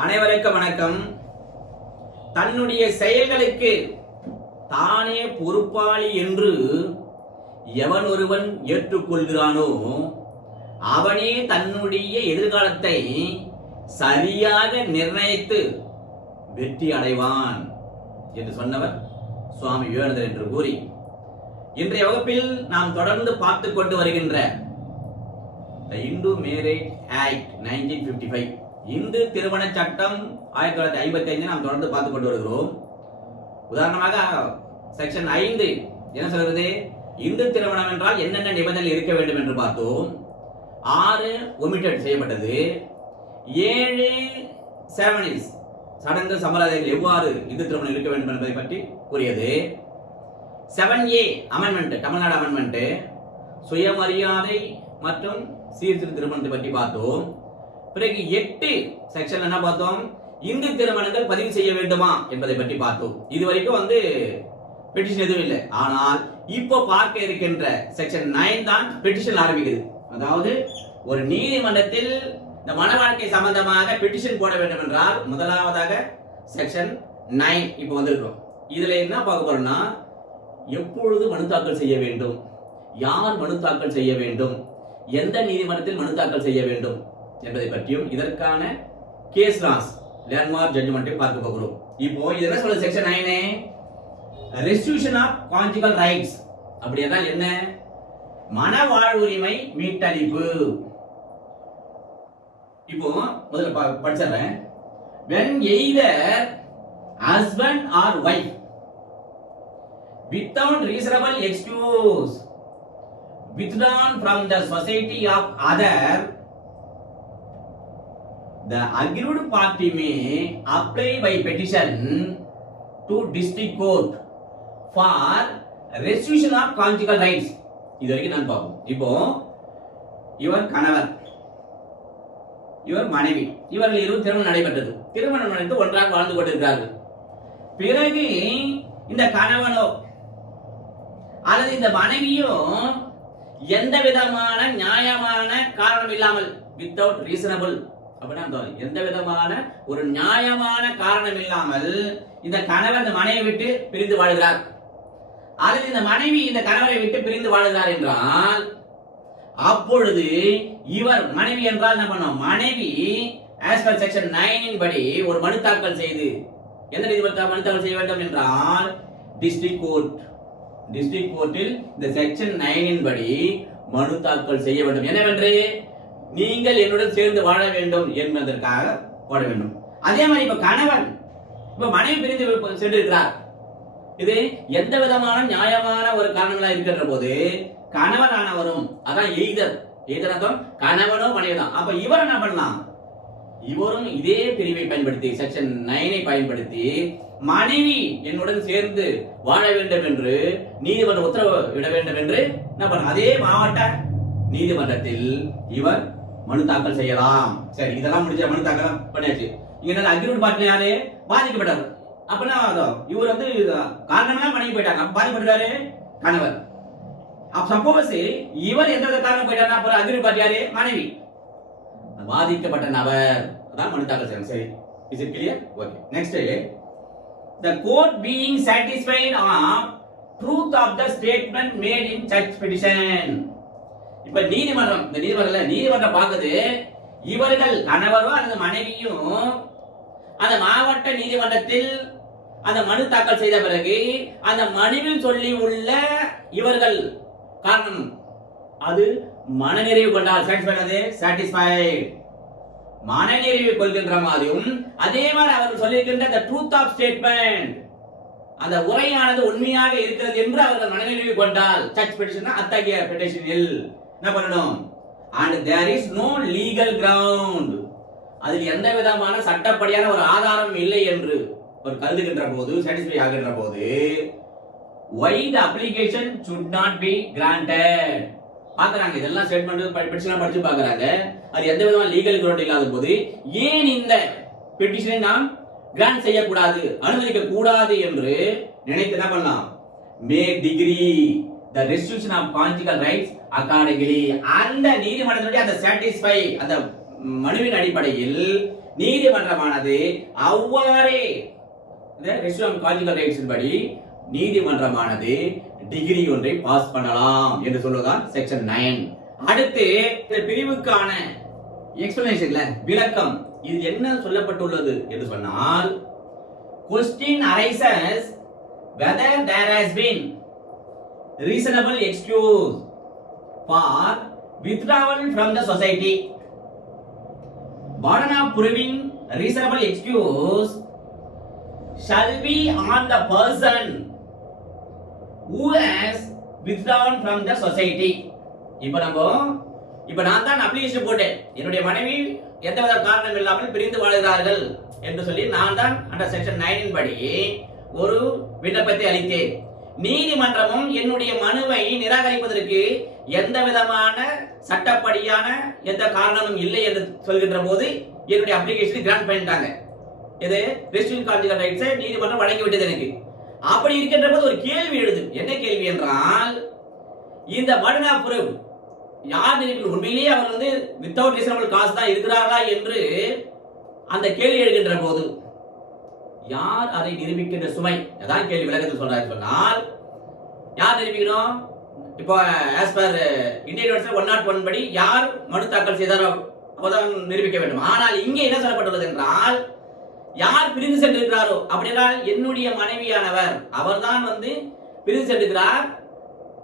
அனைவருக்கும் வணக்கம். தன்னுடைய செயல்களுக்கு தானே பொறுப்பாளி என்று எவன் ஒருவன் ஏற்றுக்கொள்கிறானோ அவனே தன்னுடைய எதிர்காலத்தை சரியாக நிர்ணயித்து வெற்றி அடைவான் என்று சொன்னவர் சுவாமி விவேகந்தர் என்று கூறி இன்றைய வகுப்பில் நாம் தொடர்ந்து பார்த்து கொண்டு வருகின்ற the Hindu marriage act nineteen fifty five Hindu திருமண சட்டம் ஆயிரத்தி தொள்ளாயிரத்தி ஐம்பத்தி ஐந்து நாம் தொடர்ந்து பார்த்து கொண்டு வருகிறோம். உதாரணமாக செக்ஷன் ஐந்து என்ன சொல்கிறது? இந்து திருமணம் என்றால் என்னென்ன நிபந்தனை இருக்க வேண்டும் என்று பார்த்தோம். ஆறு ஒமிட்டட் செய்யப்பட்டது. ஏழு செரமனிஸ் சடங்கு சம்பிரதாயங்கள் எவ்வாறு இந்து திருமணம் இருக்க வேண்டும் என்பதை பற்றி கூறியது. Seven A amendment Tamil Nadu amendment சுயமரியாதை மற்றும் சீர்திருத்த திருமணத்தை பற்றி பார்த்தோம். பிறகு எட்டு செக்ஷன் என்ன பார்த்தோம்? இந்து திருமணங்கள் பதிவு செய்ய வேண்டுமா என்பதை பற்றி பார்த்தோம். இது வரைக்கும் வந்து பெட்டிஷன் எதுவும் இல்லை. ஆனால் இப்போ பார்க்க இருக்கின்ற செக்ஷன் நைன் தான் பெட்டிஷன் ஆரம்பிக்குது. அதாவது ஒரு நீதிமன்றத்தில் இந்த மன வாழ்க்கை சம்பந்தமாக பெட்டிஷன் போட வேண்டும் என்றால் முதலாவதாக செக்ஷன் நைன் இப்போ வந்திருக்கிறோம். இதுல என்ன பார்க்க போறோம்னா எப்பொழுது மனு தாக்கல் செய்ய வேண்டும்? யார் மனு தாக்கல் செய்ய வேண்டும்? எந்த நீதிமன்றத்தில் மனு தாக்கல் செய்ய வேண்டும்? என்பதை பற்றியும் இதற்கான கேஸ் லாஸ் லேண்ட்மார்க் ஜட்ஜ்மெண்ட்டையும் பார்க்க போகிறோம். இப்போ இது என்ன சொல்லுது? Section nine restitution of conjugal rights அப்படி என்றால் என்ன? மன வாழ்வுரிமை மீட்டளிப்பு. இப்போ முதல்ல ப- படிச்சிடுறேன். When either husband or wife without reasonable excuse withdrawn from the society of other the aggrieved party may apply by petition to district court for restitution of conjugal rights இது வரைக்கும் நான் பார்ப்போம் இப்போ இவர் கணவர் இவர் மனைவி இவர்கள் இருவரும் திருமணம் நடைபெற்றது. திருமணம் நடந்து ஒன்றாக வாழ்ந்து கொண்டிருக்கிறார்கள். பிறகு இந்த கணவனோ அல்லது இந்த மனைவியோ எந்த விதமான நியாயமான காரணம் இல்லாமல் வித்தவுட் ரீசனபிள் அப்படின்னா அந்த எந்த விதமான ஒரு நியாயமான காரணம் இல்லாமல் இந்த கணவர் இந்த மனைவி விட்டு பிரிந்து வாழ்கிறார். அல்லது இந்த மனைவி இந்த கணவரை விட்டு பிரிந்து வாழ்கிறார் என்றால் அப்பொழுது இவர் மனைவி என்றால் என்ன பண்ணோம்? மனைவி ஆஸ் பர் செக்ஷன் நைனின் படி ஒரு மனு தாக்கல் செய்து எந்த நீதிமன்றத்தில் மனு தாக்கல் செய்ய வேண்டும் என்றால் டிஸ்ட்ரிக்ட் கோர்ட் டிஸ்ட்ரிக்ட் கோர்ட்டில் இந்த செக்ஷன் நைனின் படி மனு தாக்கல் செய்ய வேண்டும். என்னவென்று? நீங்கள் என்னுடன் சேர்ந்து வாழ வேண்டும் என்பதற்காக போட வேண்டும். அதே மாதிரி இப்ப கணவன் இப்ப மனைவி பிரிந்து சென்றிருக்கிறார். இது எந்த விதமான நியாயமான ஒரு காரணங்களா இருக்கின்ற போது கணவனானவரும் அதான் எய்தர் எய்தர் அர்த்தம் கணவனோ தான். அப்ப இவர் என்ன பண்ணலாம்? இவரும் இதே பிரிவை பயன்படுத்தி செக்ஷன் நைனை பயன்படுத்தி மனைவி என்னுடன் சேர்ந்து வாழ வேண்டும் என்று நீதிமன்ற உத்தரவு விட வேண்டும் என்று என்ன பண்ண அதே மாவட்ட நீதிமன்றத்தில் இவர் மனு தாக்கல் செய்யலாம். சரி இதெல்லாம் முடிஞ்ச மனு தாக்கல் பண்ணியாச்சு. இங்க என்ன அக்ரிமெண்ட் பார்ட்னர் யாரு? பாதிக்கப்பட்டார் அப்படின்னா இவர் வந்து காரணமே மனைவி போயிட்டாங்க பாதிக்கப்பட்டாரு கணவர். அப்ப சப்போஸ் இவர் எந்த வித காரணம் போயிட்டாருன்னா அப்புறம் அக்ரிமெண்ட் பார்ட்டி யாரு? மனைவி. பாதிக்கப்பட்ட நபர். அதான் மனு தாக்கல் செய்யணும். சரி. Is it clear okay next the court being satisfied of truth of the statement made in search petition. இப்ப நீதிமன்றம் இந்த நீதிமன்றம்ல நீதிமன்றம் பார்க்குது இவர்கள் கணவரோ அல்லது மனைவியும் அந்த மாவட்ட நீதிமன்றத்தில் அந்த மனு தாக்கல் செய்த பிறகு அந்த மனுவில் சொல்லி உள்ள இவர்கள் காரணம் அது மனநிறைவு கொண்டால் சாட்டிஸ்ஃபைட் மனநிறைவு கொள்கின்ற மாதிரியும் அதே மாதிரி அவர்கள் சொல்லியிருக்கின்ற அந்த ட்ரூத் ஆஃப் ஸ்டேட்மெண்ட் அந்த உரையானது உண்மையாக இருக்கிறது என்று அவர்கள் மனநிறைவு கொண்டால் சர்ச் பெட்டிஷன் அத்தகைய பெட்டிஷனில் என்ன பண்ணணும்? And there is no legal ground அதில் எந்த விதமான சட்டப்படியான ஒரு ஆதாரம் இல்லை என்று ஒரு கருதுகின்ற போது சாட்டிஸ்ஃபை ஆகின்ற போது why the application should not be granted பாக்குறாங்க இதெல்லாம் ஸ்டேட்மெண்ட் பெட்டிஷன் படிச்சு பாக்குறாங்க அது எந்த விதமான லீகல் கிரவுண்ட் இல்லாத போது ஏன் இந்த பெட்டிஷனை நாம் கிராண்ட் செய்யக்கூடாது அனுமதிக்க கூடாது என்று நினைத்து என்ன பண்ணலாம்? May decree the restriction of conjugal rights accordingly அந்த நீதிமன்றத்தினுடைய அந்த சாட்டிஸ்ஃபை அந்த மனுவின் அடிப்படையில் நீதிமன்றமானது அவ்வாறே இந்த ரெஸ்டாரண்ட் கான்ஜுகல் ரைட்ஸின் படி நீதிமன்றமானது டிகிரி ஒன்றை பாஸ் பண்ணலாம் என்று சொல்வதுதான் செக்ஷன் நைன் அடுத்து இந்த பிரிவுக்கான எக்ஸ்பிளனேஷன்ல விளக்கம். இது என்ன சொல்லப்பட்டுள்ளது என்று சொன்னால் question arises whether there has been reasonable excuse. For withdrawal from the society burden of proving reasonable excuse shall be on the person who has withdrawn from the society இப்போ நம்ம இப்போ நான் தான் அப்ளிகேஷன் போட்டேன் என்னுடைய மனைவி எந்தவித காரணம் இல்லாமல் பிரிந்து வாழ்கிறார்கள் என்று சொல்லி நான் தான் அந்த செக்ஷன் நைனின் படி ஒரு விண்ணப்பத்தை அளித்தேன் நீதிமன்றமும் என்னுடைய மனுவை நிராகரிப்பதற்கு எந்த விதமான சட்டப்படியான எந்த காரணமும் இல்லை என்று சொல்கின்ற போது என்னுடைய அப்ளிகேஷனை கிராண்ட் பண்ணிட்டாங்க. இது வெஸ்டின் கான்ஜுகல் ரைட்ஸை நீதிமன்றம் வழங்கி விட்டது எனக்கு. அப்படி இருக்கின்ற போது ஒரு கேள்வி எழுது. என்ன கேள்வி என்றால் இந்த மர்டர் புரவு யார் நினைப்பில் உண்மையிலேயே அவர் வந்து வித்தவுட் ரீசனபிள் காசு தான் இருக்கிறாரா என்று அந்த கேள்வி எழுகின்ற போது யார் அதை நிரூபிக்கின்ற சுமை? அதான் கேள்வி விளக்கத்தில் சொல்றாரு. சொன்னால் யார் நிரூபிக்கணும்? இப்போ as per Indian university one nought one படி யார் மனு தாக்கல் செய்தாரோ அப்போதான் நிரூபிக்க வேண்டும். ஆனால் இங்கே என்ன சொல்லப்பட்டுள்ளது என்றால் யார் பிரிந்து சென்றிருக்கிறாரோ அப்படின்னால் என்னுடைய மனைவியானவர் அவர்தான் வந்து பிரிந்து சென்றிருக்கிறார்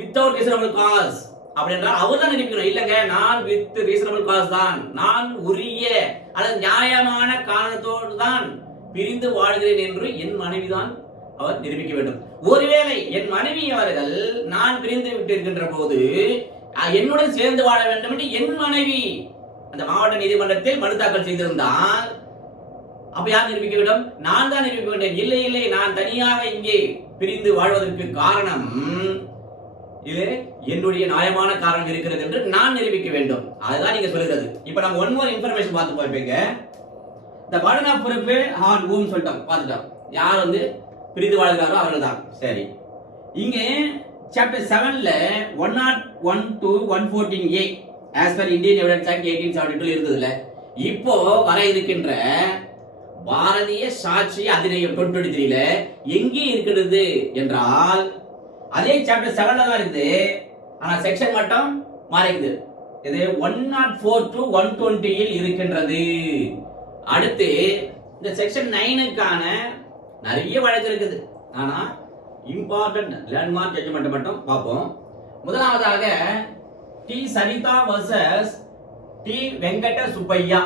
வித்தவுட் ரீசனபிள் காஸ் அப்படின்றால் அவர் தான் நிரூபிக்கணும். இல்லைங்க நான் வித் ரீசனபிள் காஸ் தான். நான் உரிய அல்லது நியாயமான காரணத்தோடு தான் பிரிந்து வாழ்கிறேன் என்று என் மனைவிதான் அவர் நிரூபிக்க வேண்டும். ஒருவேளை என் மனைவி அவர்கள் நான் பிரிந்து விட்டிருக்கின்ற போது என்னுடன் சேர்ந்து வாழ வேண்டும் என்று என் மனைவி அந்த மாவட்ட நீதிமன்றத்தில் மனு தாக்கல் செய்திருந்தால் அப்ப யார் நிரூபிக்க வேண்டும்? நான் தான் நிரூபிக்க வேண்டும். இல்லை இல்லை நான் தனியாக இங்கே பிரிந்து வாழ்வதற்கு காரணம் இது என்னுடைய நியாயமான காரணம் இருக்கிறது என்று நான் நிரூபிக்க வேண்டும். அதுதான் நீங்க சொல்லுகிறது. இப்ப நம்ம ஒன் மோர் இன்ஃபர்மேஷன் பார்த்து பார்ப்பீங்க. இந்த பர்டன் பொறுப்பு ஆன் ஓம் சொல்லிட்டோம் பார்த்துட்டோம். யார் வந்து பிரிந்து வாழ்கிறாரோ அவர்கள் தான் சரி. இங்கே சாப்டர் செவன்ல one nought one two one fourteen A as per Indian evidence act eighteen seventy two இருந்ததுல இப்போ வர இருக்கின்ற பாரதிய சாட்சி அதிநயம் டுவெண்ட்டி த்ரீல எங்கே இருக்கிறது என்றால் அதே சாப்டர் செவன்ல தான் இருக்குது. ஆனா செக்ஷன் மட்டும் மாறிக்குது. இது one nought four two one டுவெண்ட்டியில் இருக்கின்றது. அடுத்து இந்த செக்ஷன் நைனுக்கான நிறைய வழக்கு இருக்குது. ஆனா இம்பார்ட்டன்ட் லேண்ட்மார்க் ஜட்ஜ்மெண்ட் மட்டும் பார்ப்போம். முதலாவதாக T Saritha versus T Venkata Subbaiah.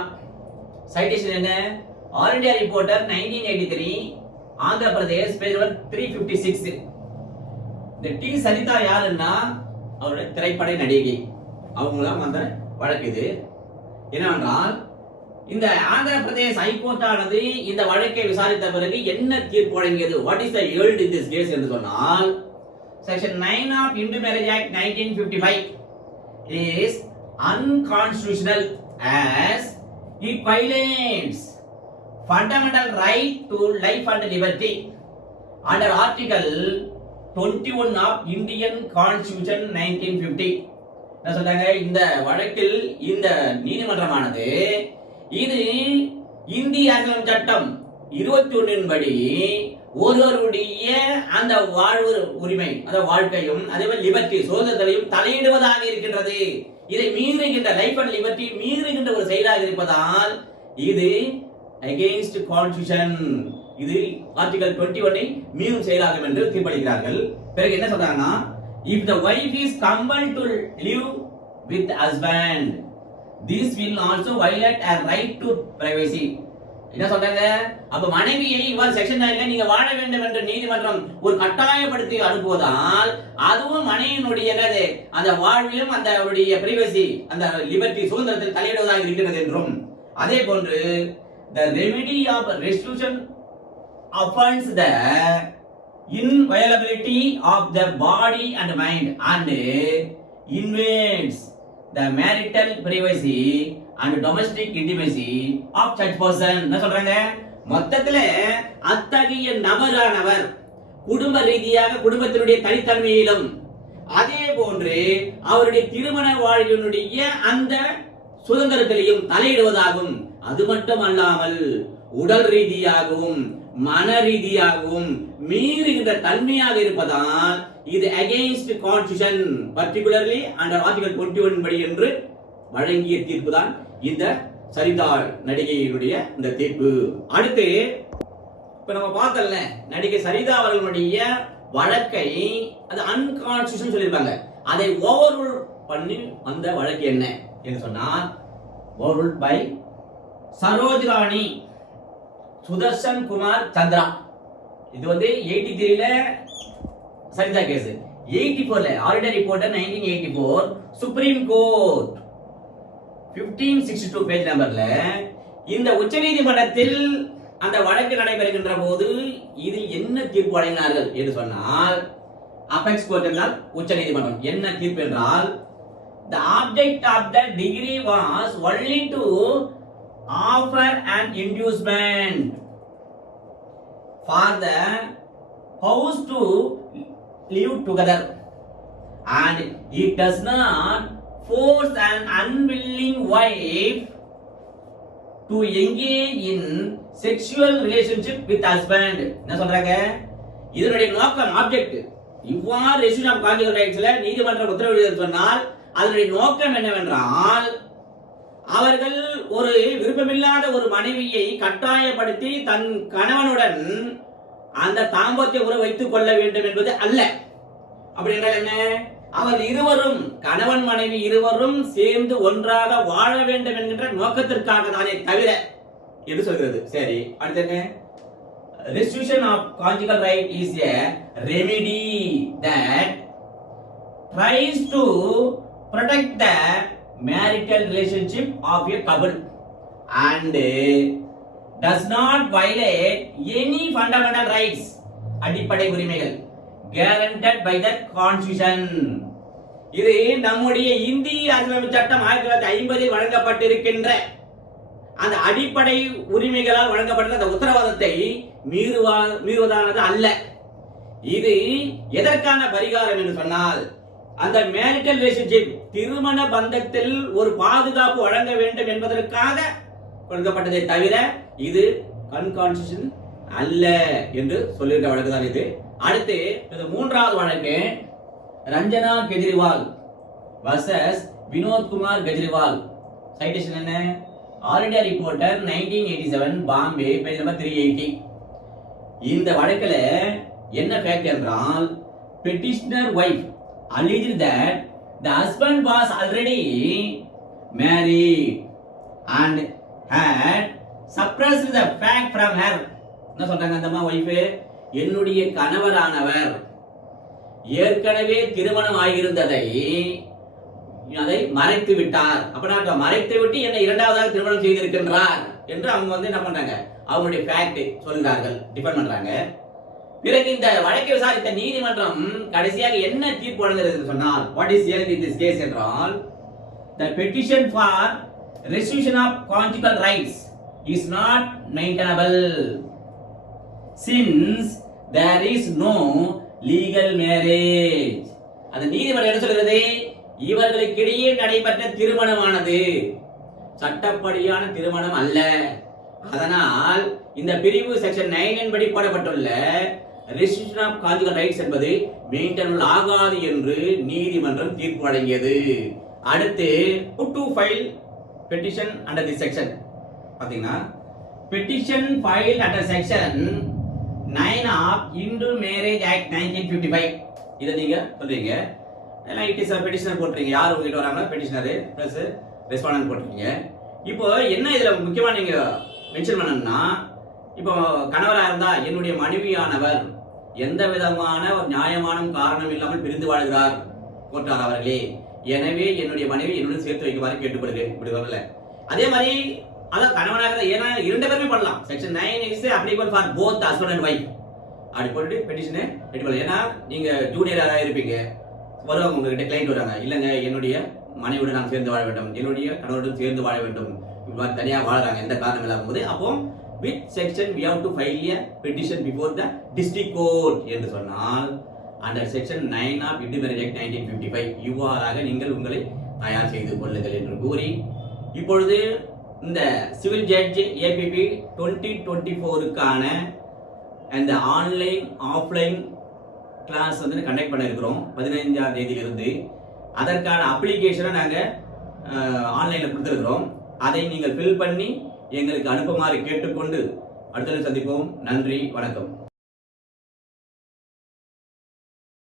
Citation என்ன? All India reporter nineteen eighty three Andhra Pradesh page number three fifty six இந்த டி சரிதா யாருன்னா? அவருடைய திரைப்பட நடிகை. அவங்களாம் அந்த வழக்கு இது. என்னவென்றால் இந்த ஆந்திர பிரதேஷ் ஹைகோர்ட்டானது இந்த வழக்கை விசாரித்த பிறகு என்ன தீர்ப்பு வழங்கியது? What is the held in this case என்று சொன்னால் section nine of Hindu marriage act nineteen fifty five is unconstitutional as it as fundamental right to life and life and liberty under article 21 of Indian Constitution 1950 என்ன சொல்றாங்க? இந்த வழக்கில் இந்த நீதிமன்றமானது இது இந்திய அரசியல் சட்டம் இருபத்தி ஒன்றின் படி ஒருவருடைய அந்த வாழ்வு உரிமை அந்த வாழ்க்கையும் அதே மாதிரி லிபர்ட்டி சுதந்திரத்தையும் தலையிடுவதாக இருக்கின்றது. இதை மீறுகின்ற லைஃப் அண்ட் லிபர்ட்டி மீறுகின்ற ஒரு செயலாக இருப்பதால் இது அகெயின்ஸ்ட் கான்ஸ்டியூஷன் இது ஆர்டிகல் டுவெண்ட்டி ஒன்னை மீறும் செயலாகும் என்று தீர்ப்பளிக்கிறார்கள். பிறகு என்ன சொல்றாங்கன்னா if the wife is compel to live with husband this will also violate a right to privacy என்ன சொல்றாங்க? அப்ப மனைவியை இவ்வாறு செக்ஷன் நைன்ல நீங்க வாழ வேண்டும் என்று நீதிமன்றம் ஒரு கட்டாயப்படுத்தி அனுப்புவதால் அதுவும் மனைவியினுடைய என்னது? அந்த வாழ்விலும் அந்த அவருடைய பிரைவசி அந்த லிபர்ட்டி சுதந்திரத்தில் தலையிடுவதாக இருக்கிறது என்றும். அதே போன்று the remedy of restitution offends the inviolability of the body and mind and invades the marital privacy and domestic intimacy of such person. என்ன சொல்றாங்க? மொத்தத்துல அத்தகைய நபரானவர் குடும்ப ரீதியாக குடும்பத்தினுடைய தனித்தன்மையிலும் அதே போன்று அவருடைய திருமண வாழ்வினுடைய அந்த சுதந்திரத்திலையும் தலையிடுவதாகும். அது மட்டும் அல்லாமல் உடல் ரீதியாகவும் மன ரீதியாகவும் மீறுகின்ற தன்மையாக இருப்பதால் இது against constitution particularly under article twenty one படி என்று வழங்கிய தீர்ப்பு தான் இந்த சரிதாள் நடிகையினுடைய இந்த தீர்ப்பு. அடுத்து இப்ப நம்ம பார்த்தல நடிகை சரிதா அவர்களுடைய வழக்கை அது அன்கான்ஸ்டியூஷன் சொல்லியிருக்காங்க அதை ஓவர் பண்ணி வந்த வழக்கு என்ன? என்று சொன்னால் ஓவர் பை சரோஜ் ராணி சுதர்ஷன் குமார் சந்திரா. இது வந்து எயிட்டி த்ரீல சரிதா கேஸ். எயிட்டி ஃபோர்ல ordinary reporter nineteen eighty four supreme court fifteen sixty two page நம்பர்ல இந்த உச்சநீதிமன்றத்தில் அந்த வழக்கு நடைபெறுகின்ற போது இதில் என்ன தீர்ப்பு வழங்கினார்கள் என்று சொன்னால் அபெக்ஸ் கோர்ட் என்றால் உச்சநீதிமன்றம் என்ன தீர்ப்பு என்றால் the object of the decree was only to offer and inducement for the house to live together and it does not force and unwilling wife to engage in sexual relationship with husband என்ன சொல்றாங்க இதனுடைய நோக்கம் object இவ்வாறு resume of conjugal ரைட்ஸில் நீதிமன்றம் உத்தரவு சொன்னால் அதனுடைய நோக்கம் என்னவென்றால் அவர்கள் ஒரு விருப்பமில்லாத ஒரு மனைவியை கட்டாயப்படுத்தி தன் கணவனுடன் அந்த தாம்பத்திய உறவு வைத்துக் கொள்ள வேண்டும் என்பது அல்ல. அப்படி என்றால் என்ன? அவர் இருவரும் கணவன் மனைவி இருவரும் சேர்ந்து ஒன்றாக வாழ வேண்டும் என்கின்ற நோக்கத்திற்காக தானே தவிர என்று சொல்கிறது. சரி அடுத்து என்ன? Restitution of conjugal right is a remedy that tries to protect the marital relationship of a couple. And does does not violate any fundamental rights. அடிப்படை உரிமைகள். கேரண்டட் பை த கான்ஸ்டியூஷன் இது நம்முடைய இந்திய அரசியலமைப்பு சட்டம் ஆயிரத்தி தொள்ளாயிரத்தி ஐம்பதில் வழங்கப்பட்டிருக்கின்ற அந்த அடிப்படை உரிமைகளால் வழங்கப்பட்ட அந்த உத்தரவாதத்தை மீறுவா மீறுவதானது அல்ல. இது எதற்கான பரிகாரம் என்று சொன்னால் அந்த மேரிட்டல் ரிலேஷன்ஷிப் திருமண பந்தத்தில் ஒரு பாதுகாப்பு வழங்க வேண்டும் என்பதற்காக கொடுக்கப்பட்டதை தவிர இது கன்கான்ஸ்டியூஷன் அல்ல என்று சொல்லியிருக்க வழக்கு தான் இது. அடுத்து இது மூன்றாவது வழக்கு ரஞ்சனா கெஜ்ரிவால் வர்சஸ் வினோத்குமார் கெஜ்ரிவால். சைட்டேஷன் என்ன? All India reporter nineteen eighty seven Bombay page number three eighty இந்த வழக்கில் என்ன ஃபேக்ட் என்றால் petitioner wife alleged that the husband was already married and had suppressed the fact from her. என்ன சொல்றாங்க அந்த அம்மா ஒய்ஃபு என்னுடைய கணவரானவர் ஏற்கனவே திருமணம் ஆகியிருந்ததை அதை மறைத்து விட்டார். அப்படின்னா மறைத்து விட்டு என்னை இரண்டாவதாக திருமணம் செய்திருக்கின்றார் என்று அவங்க வந்து என்ன பண்றாங்க? அவங்களுடைய ஃபேக்ட் சொல்கிறார்கள் டிபெண்ட் பண்றாங்க. பிறகு இந்த வழக்கை விசாரித்த நீதிமன்றம் கடைசியாக என்ன தீர்ப்பு வழங்குகிறது சொன்னால் what is here in this case என்றால் the petition for restitution of conjugal rights is not maintainable since there is no legal marriage அந்த நீதிமன்றம் என்ன சொல்கிறது? இவர்களுக்கிடையே நடைபெற்ற திருமணமானது. சட்டப்படியான திருமணம் அல்ல. அதனால் இந்த பிரிவு செக்ஷன் நைன் படி போடப்பட்டுள்ள ரெஸ்ட்ரிக்ஷன் ஆஃப் கான்ஜுகல் ரைட்ஸ் என்பது மெயின்டெனபிள் ஆகாது என்று நீதிமன்றம் தீர்ப்பு வழங்கியது. அடுத்து to file petition under the section பார்த்தீங்கன்னா petition file under section nine of Hindu marriage act nineteen fifty five இதை நீங்கள் சொல்கிறீங்க எல்லாம் இட் இஸ் பெட்டிஷனர் போட்டுறீங்க யார் உங்ககிட்ட வராங்களோ பெட்டிஷனர் ப்ளஸ் ரெஸ்பாண்டன்ட் போட்டுருக்கீங்க. இப்போ என்ன இதில் முக்கியமாக நீங்கள் மென்ஷன் பண்ணணும்னா இப்போ கணவராக இருந்தால் என்னுடைய மனைவியானவர் எந்த விதமான ஒரு நியாயமான காரணம் இல்லாமல் பிரிந்து வாழ்கிறார். கோட்டார் அவர்களே எனவே என்னுடைய மனைவி என்னுடன் சேர்த்து வைக்குமாறு கேட்டுப்படுகிறேன் இப்படி வரல அதே மாதிரி அதான் கணவனாக ஏன்னா இரண்டு பேருமே பண்ணலாம். Section nine is applicable for both husband and wife அப்படி போட்டு பெட்டிஷனை ரெடி பண்ணலாம் ஏன்னா நீங்கள் ஜூனியராக இருப்பீங்க. வருவாங்க உங்ககிட்ட கிளைண்ட் வராங்க. இல்லைங்க என்னுடைய மனைவியுடன் நான் சேர்ந்து வாழ வேண்டும். என்னுடைய கணவருடன் சேர்ந்து வாழ வேண்டும். இவ்வாறு தனியாக வாழறாங்க. எந்த காரணம் இல்லாமல் போது அப்போ with section we have to file a petition before the district court என்று சொன்னால் under section nine of Hindu marriage act nineteen fifty five இவ்வாறாக நீங்கள் உங்களை தயார் செய்து கொள்ளுங்கள் என்று கூறி இப்பொழுது இந்த civil judge APP twenty twenty ஃபோருக்கான அந்த ஆன்லைன் ஆஃப்லைன் கிளாஸ் வந்து கண்டக்ட் பண்ண இருக்கிறோம். பதினைஞ்சாம் தேதியிலிருந்து. அதற்கான அப்ளிகேஷனை நாங்கள் ஆன்லைனில் கொடுத்துருக்குறோம். அதை நீங்கள் ஃபில் பண்ணி எங்களுக்கு அனுப்புமாறு கேட்டுக்கொண்டு அடுத்த சந்திப்போம். நன்றி வணக்கம்.